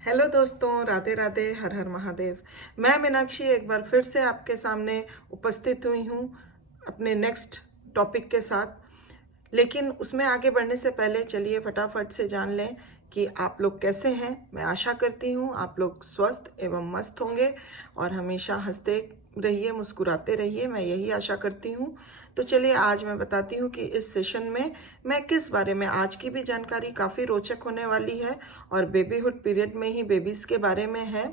Hello दोस्तों, राधे राधे, हर हर महादेव। मैं मीनाक्षी एक बार फिर से आपके सामने उपस्थित हुई हूँ अपने नेक्स्ट टॉपिक के साथ। लेकिन उसमें आगे बढ़ने से पहले चलिए फटाफट से जान लें कि आप लोग कैसे हैं। मैं आशा करती हूँ आप लोग स्वस्थ एवं मस्त होंगे और हमेशा हंसते रहिए, मुस्कुराते रहिए, मैं यही आशा करती हूँ। तो चलिए आज मैं बताती हूँ कि इस सेशन में मैं किस बारे में, आज की भी जानकारी काफ़ी रोचक होने वाली है और बेबीहुड पीरियड में ही बेबीज़ के बारे में है।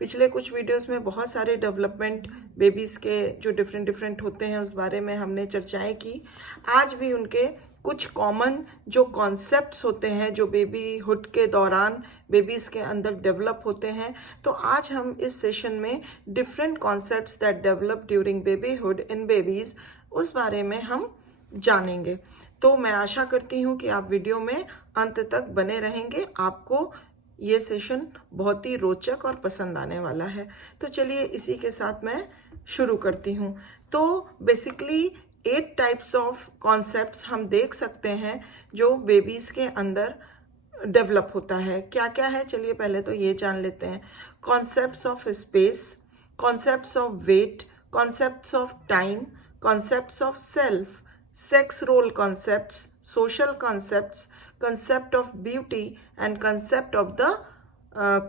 पिछले कुछ वीडियोस में बहुत सारे डेवलपमेंट बेबीज़ के जो डिफरेंट डिफरेंट होते हैं उस बारे में हमने चर्चाएं की। आज भी उनके कुछ कॉमन जो कॉन्सेप्ट्स होते हैं जो बेबीहुड के दौरान बेबीज़ के अंदर डेवलप होते हैं, तो आज हम इस सेशन में different concepts that develop during babyhood in babies उस बारे में हम जानेंगे। तो मैं आशा करती हूँ कि आप वीडियो में अंत तक बने रहेंगे। आपको ये सेशन बहुत ही रोचक और पसंद आने वाला है। तो चलिए इसी के साथ मैं शुरू करती हूँ। तो बेसिकली 8 टाइप्स ऑफ कॉन्सेप्ट्स हम देख सकते हैं जो बेबीज़ के अंदर डेवलप होता है। क्या क्या है, चलिए पहले तो ये जान लेते हैं। Concepts of space, concepts of weight, concepts of time, concepts of self, sex role concepts, social concepts, concept of beauty and concept of the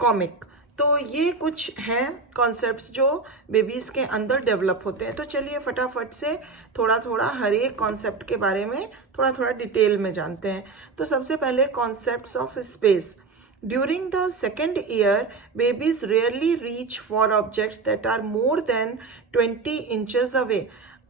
comic। तो ये कुछ हैं कॉन्सेप्ट्स जो बेबीज के अंदर डेवलप होते हैं। तो चलिए फटाफट से थोड़ा थोड़ा हर एक कॉन्सेप्ट के बारे में थोड़ा थोड़ा डिटेल में जानते हैं। तो सबसे पहले concepts of space. During the second year, babies rarely reach for objects that are more than 20 inches away।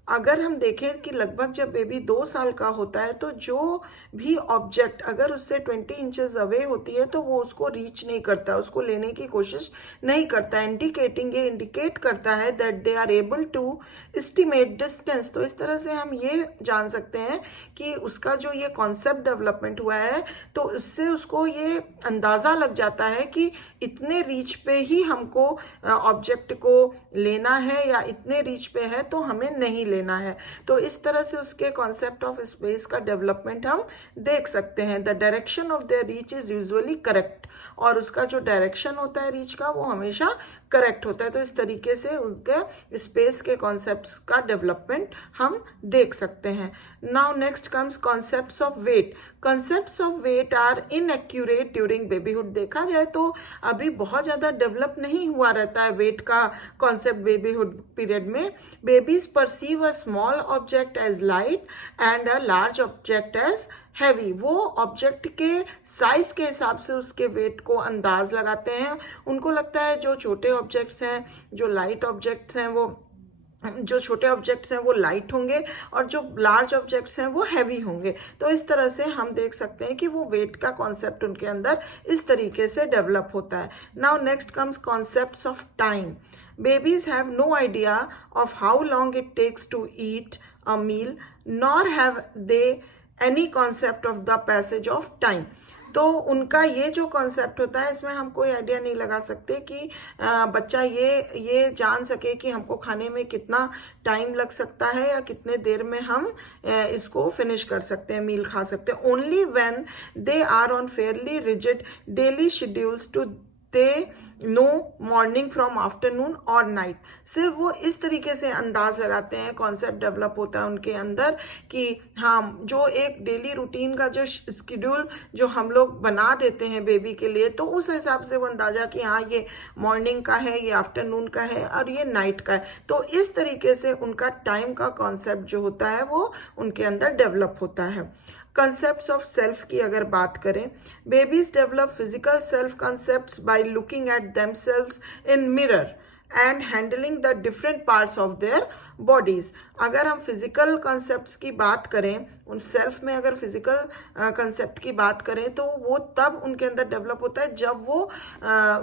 अगर हम देखें कि लगभग जब बेबी 2 साल का होता है तो जो भी ऑब्जेक्ट अगर उससे 20 इंचेस अवे होती है तो वो उसको रीच नहीं करता, उसको लेने की कोशिश नहीं करता। इंडिकेटिंग, ये इंडिकेट करता है that they are able to estimate distance. तो इस तरह से हम ये जान सकते हैं कि उसका जो ये कॉन्सेप्ट डेवलपमेंट हुआ है तो इससे उसको ये अंदाजा लग जाता है कि इतने रीच पे ही हमको ऑब्जेक्ट को लेना है या इतने रीच पे है तो हमें नहीं लेना है। तो इस तरह से उसके कॉन्सेप्ट ऑफ स्पेस का डेवलपमेंट हम देख सकते हैं। The direction of the reach is usually correct, और उसका जो डायरेक्शन होता है रीच का वो हमेशा करेक्ट होता है। तो इस तरीके से उसके स्पेस के कॉन्सेप्ट्स का डेवलपमेंट हम देख सकते हैं। Now next comes concepts of weight. Concepts of weight are inaccurate during babyhood. देखा जाए तो अभी बहुत ज्यादा डेवलप नहीं हुआ रहता है वेट का कॉन्सेप्ट बेबीहुड पीरियड में। Babies perceive a small object as light and a large object as heavy. वो ऑब्जेक्ट के साइज के हिसाब से उसके वेट को अंदाज लगाते हैं। उनको लगता है जो छोटे ऑब्जेक्ट्स हैं, जो लाइट ऑब्जेक्ट्स हैं, जो छोटे ऑब्जेक्ट्स हैं वो लाइट होंगे और जो लार्ज ऑब्जेक्ट्स हैं वो हैवी होंगे। तो इस तरह से हम देख सकते हैं कि वो वेट का कॉन्सेप्ट उनके अंदर इस तरीके से डेवलप होता है। Now next comes concepts of time. Babies have no idea of how long it takes to eat a meal, nor have they any concept of the passage of time। तो उनका ये जो कॉन्सेप्ट होता है इसमें हम कोई आइडिया नहीं लगा सकते कि बच्चा ये जान सके कि हमको खाने में कितना टाइम लग सकता है या कितने देर में हम इसको फिनिश कर सकते हैं, मील खा सकते हैं। Only when they are on fairly rigid daily schedules to they know morning from afternoon और नाइट। सिर्फ वो इस तरीके से अंदाज लगाते हैं, कॉन्सेप्ट डेवलप होता है उनके अंदर कि हाँ, जो एक डेली रूटीन का जो स्केड्यूल जो हम लोग बना देते हैं बेबी के लिए, तो उस हिसाब से वो अंदाजा कि हाँ ये मॉर्निंग का है, ये आफ्टरनून का है और ये नाइट का है। तो इस तरीके से उनका टाइम का कॉन्सेप्ट जो होता है वो उनके अंदर डेवलप होता है। कंसेप्ट्स ऑफ सेल्फ की अगर बात करें, babies develop physical self concepts by looking at themselves in mirror and handling the different parts of their bodies. अगर हम फिजिकल कंसेप्ट्स की बात करें, उन सेल्फ में अगर फिजिकल कंसेप्ट की बात करें तो वो तब उनके अंदर डेवलप होता है जब वो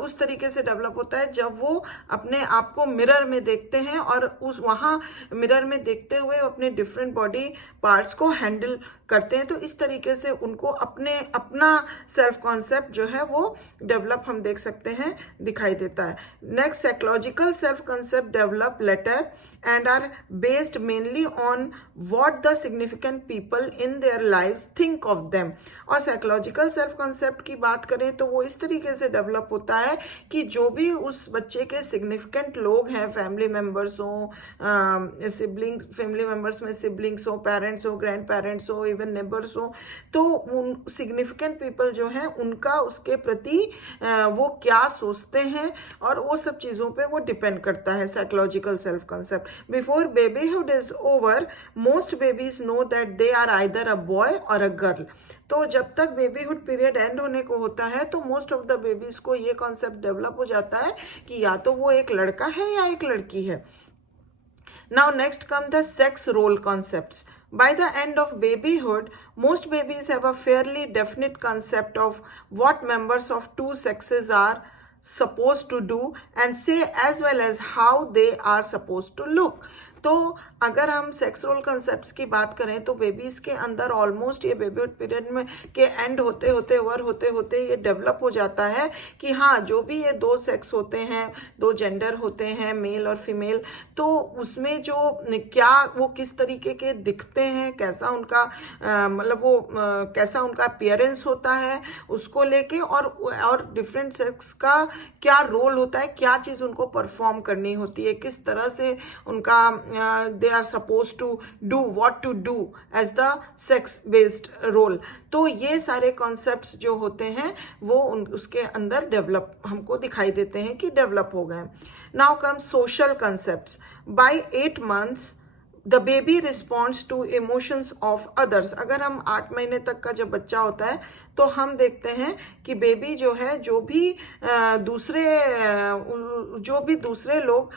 उस तरीके से डेवलप होता है जब वो अपने आप को मिरर में देखते हैं और उस वहाँ मिरर में देखते हुए अपने डिफरेंट बॉडी पार्ट्स को हैंडल करते हैं। तो इस तरीके से उनको अपना सेल्फ कॉन्सेप्ट जो है वो डेवलप हम देख सकते हैं, दिखाई देता है। Next psychological Psychological self-concept develop later and are based mainly on what the significant people in their lives think of them. और साइकोलॉजिकल सेल्फ कंसेप्ट की बात करें तो वो इस तरीके से डेवलप होता है कि जो भी उस बच्चे के सिग्निफिकेंट लोग हैं, फैमिली मेंबर्स हो, सिबलिंग्स, फैमिली मेंबर्स में सिबलिंग्स हो, पेरेंट्स हो, ग्रैंड पेरेंट्स हो, इवन नेबर्स हो, तो उन सिग्निफिकेंट पीपल जो हैं उनका उसके प्रति वो क्या सोचते हैं और वो सब चीज़ों पे वो डिपेंड करता है psychological self concept. Before babyhood is over most babies know that they are either a boy or a girl. तो जब तक बेबीहुड पीरियड एंड होने को होता है तो मोस्ट ऑफ द बेबीज को ये कॉन्सेप्ट डेवलप हो जाता है कि या तो वो एक लड़का है या एक लड़की है। Now next come the sex role concepts. By the end of babyhood, most babies have a fairly definite concept of what members of two sexes are supposed to do and say, as well as how they are supposed to look. तो अगर हम sex role concepts की बात करें तो babies के अंदर almost ये बेबीहुड पीरियड में के एंड होते होते ओवर होते होते ये डेवलप हो जाता है कि हाँ, जो भी ये दो सेक्स होते हैं, दो जेंडर होते हैं, मेल और फीमेल, तो उसमें जो क्या वो किस तरीके के दिखते हैं, कैसा उनका मतलब वो कैसा उनका अपीयरेंस होता है उसको लेके, और डिफरेंट सेक्स का क्या रोल होता है, क्या चीज़ उनको परफॉर्म करनी होती है, किस तरह से उनका they are supposed to do what to do as the sex based role. तो ये सारे कॉन्सेप्ट्स जो होते हैं वो उसके अंदर डेवलप हमको दिखाई देते हैं कि डेवलप हो गए। Now come social concepts. By 8 months the baby responds to emotions of others. अगर हम 8 महीने तक का जब बच्चा होता है तो हम देखते हैं कि बेबी जो है जो भी दूसरे लोग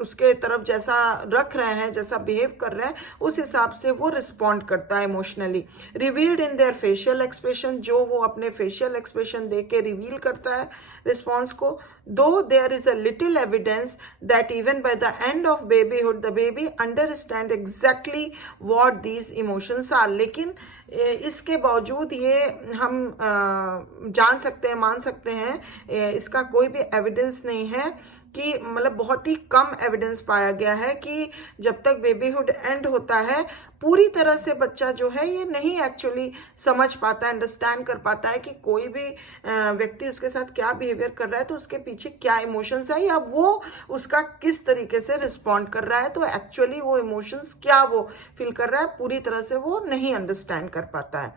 उसके तरफ जैसा रख रहे हैं, जैसा बिहेव कर रहे हैं, उस हिसाब से वो रिस्पॉन्ड करता है emotionally. Revealed in their facial expression, जो वो अपने फेशियल एक्सप्रेशन देख के रिवील करता है रिस्पॉन्स को। Though there is a little evidence that even by the end of babyhood the baby understand exactly what these emotions are. लेकिन इसके बावजूद ये हम जान सकते हैं, मान सकते हैं, इसका कोई भी एविडेंस नहीं है कि मतलब बहुत ही कम एविडेंस पाया गया है कि जब तक बेबीहुड एंड होता है पूरी तरह से बच्चा जो है ये नहीं एक्चुअली समझ पाता है, अंडरस्टैंड कर पाता है कि कोई भी व्यक्ति उसके साथ क्या बिहेवियर कर रहा है, तो उसके पीछे क्या इमोशंस है या वो उसका किस तरीके से रिस्पॉन्ड कर रहा है, तो एक्चुअली वो इमोशंस क्या वो फील कर रहा है पूरी तरह से वो नहीं अंडरस्टैंड कर पाता है।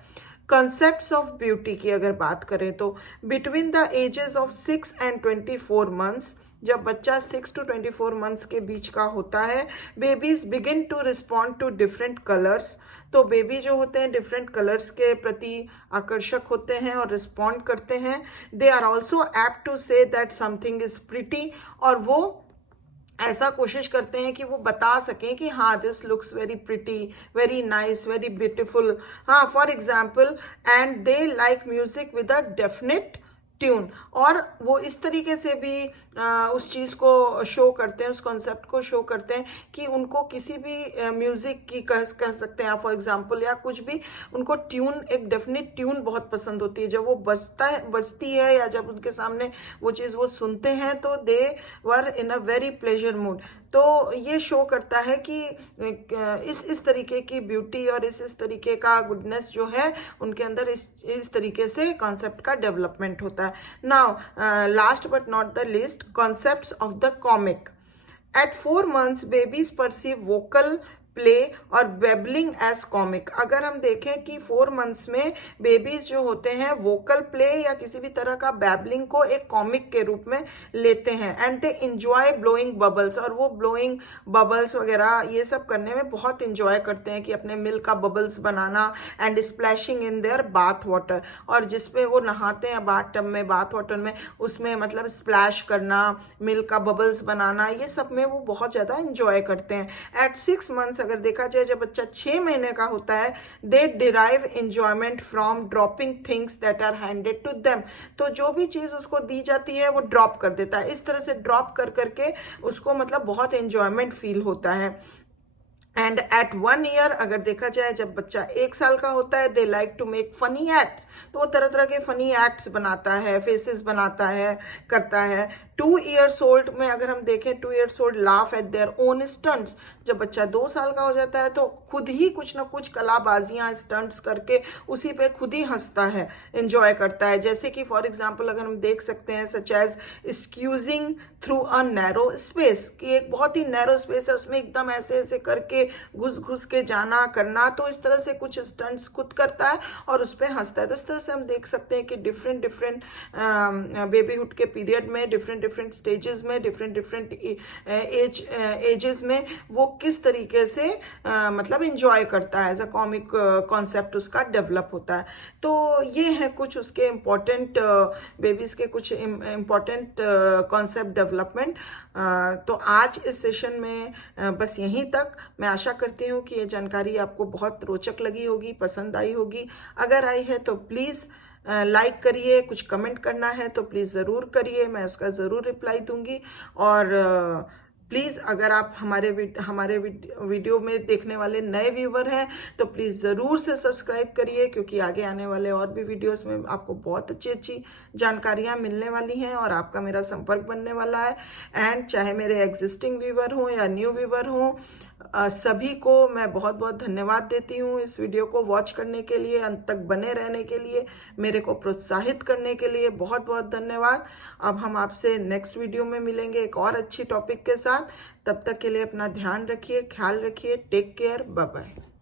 कंसेप्ट्स ऑफ ब्यूटी की अगर बात करें तो between the ages of 6 and 24 months, जब बच्चा 6 to 24 months के बीच का होता है, babies begin to respond to different colours. तो बेबी जो होते हैं डिफरेंट कलर्स के प्रति आकर्षक होते हैं और रिस्पॉन्ड करते हैं। They are also apt to say that something is pretty, और वो ऐसा कोशिश करते हैं कि वो बता सकें कि हाँ this looks very pretty, very nice, very beautiful. हाँ, for example, and they like music with a definite tune. और वो इस तरीके से भी उस चीज़ को शो करते हैं, उस कॉन्सेप्ट को शो करते हैं कि उनको किसी भी म्यूजिक की कह सकते हैं फॉर एग्जांपल, या कुछ भी, उनको ट्यून, एक डेफिनेट ट्यून बहुत पसंद होती है। जब वो बजती है या जब उनके सामने वो चीज़ वो सुनते हैं तो दे वर इन अ वेरी प्लेजर मूड। तो ये शो करता है कि इस तरीके की ब्यूटी और इस तरीके का गुडनेस जो है उनके अंदर इस तरीके से कॉन्सेप्ट का डेवलपमेंट होता है। Now last but not the least, concepts of the comic. At 4 months, babies perceive vocal play और बेबलिंग एज कॉमिक। अगर हम देखें कि 4 months में बेबीज जो होते हैं वोकल प्ले या किसी भी तरह का बेबलिंग को एक कॉमिक के रूप में लेते हैं। And they enjoy blowing bubbles, और वो ब्लोइंग बबल्स वगैरह ये सब करने में बहुत इंजॉय करते हैं कि अपने मिल्क का bubbles banana, and splashing in their bath water, और जिसपे वो नहाते हैं बाथ टब में, बाथ वाटर में, उसमें मतलब स्प्लैश करना, मिल्क का बबल्स बनाना, ये सब में वो बहुत ज़्यादा इंजॉय करते हैं। एट 6 months अगर देखा जाए, जब बच्चा 6 महीने का होता है, they derive enjoyment from dropping things that are handed to them. तो जो भी चीज उसको दी जाती है वो ड्रॉप कर देता है। इस तरह से ड्रॉप कर करके उसको मतलब बहुत एंजॉयमेंट फील होता है। एंड एट 1 year अगर देखा जाए, जब बच्चा 1 साल का होता है, they like to make funny acts, तो वो तरह तरह के फनी एक्ट्स बनाता है, फेसेस बनाता है, करता है। 2 years old में अगर हम देखें, 2 years old laugh at their own stunts. जब बच्चा 2 साल का हो जाता है तो खुद ही कुछ ना कुछ कलाबाजियां, स्टंट्स करके उसी पे खुद ही हंसता है, एंजॉय करता है। जैसे कि फॉर एग्जाम्पल अगर हम देख सकते हैं, such as squeezing through a narrow space, कि एक बहुत ही नैरो स्पेस है, उसमें एकदम ऐसे ऐसे करके घुस घुस के जाना करना, तो इस तरह से कुछ स्टंट्स खुद करता है और उस पर हंसता है। तो इस तरह से हम देख सकते हैं कि डिफरेंट डिफरेंट बेबीहुड के पीरियड में, डिफरेंट डिफरेंट स्टेजेस में, डिफरेंट डिफरेंट एजेस में वो किस तरीके से मतलब इंजॉय करता है, एज अ कॉमिक कॉन्सेप्ट उसका डेवलप होता है। तो ये है कुछ उसके इम्पोर्टेंट बेबीज के कुछ इम्पोर्टेंट कॉन्सेप्ट डेवलपमेंट। तो आज इस सेशन में बस यहीं तक। मैं आशा करती हूँ कि ये जानकारी आपको बहुत रोचक लगी होगी, पसंद आई होगी। अगर आई है तो प्लीज़ लाइक करिए, कुछ कमेंट करना है तो प्लीज़ ज़रूर करिए, मैं उसका ज़रूर रिप्लाई दूंगी। और प्लीज़ अगर आप हमारे वीडियो में देखने वाले नए व्यूवर हैं तो प्लीज़ ज़रूर से सब्सक्राइब करिए, क्योंकि आगे आने वाले और भी वीडियोस में आपको बहुत अच्छी अच्छी जानकारियां मिलने वाली हैं और आपका मेरा संपर्क बनने वाला है। एंड चाहे मेरे एग्जिस्टिंग व्यूवर हों या न्यू व्यूवर हों, सभी को मैं बहुत बहुत धन्यवाद देती हूँ इस वीडियो को वॉच करने के लिए, अंत तक बने रहने के लिए, मेरे को प्रोत्साहित करने के लिए बहुत बहुत धन्यवाद। अब हम आपसे नेक्स्ट वीडियो में मिलेंगे एक और अच्छी टॉपिक के साथ। तब तक के लिए अपना ध्यान रखिए, ख्याल रखिए, टेक केयर, बाय बाय।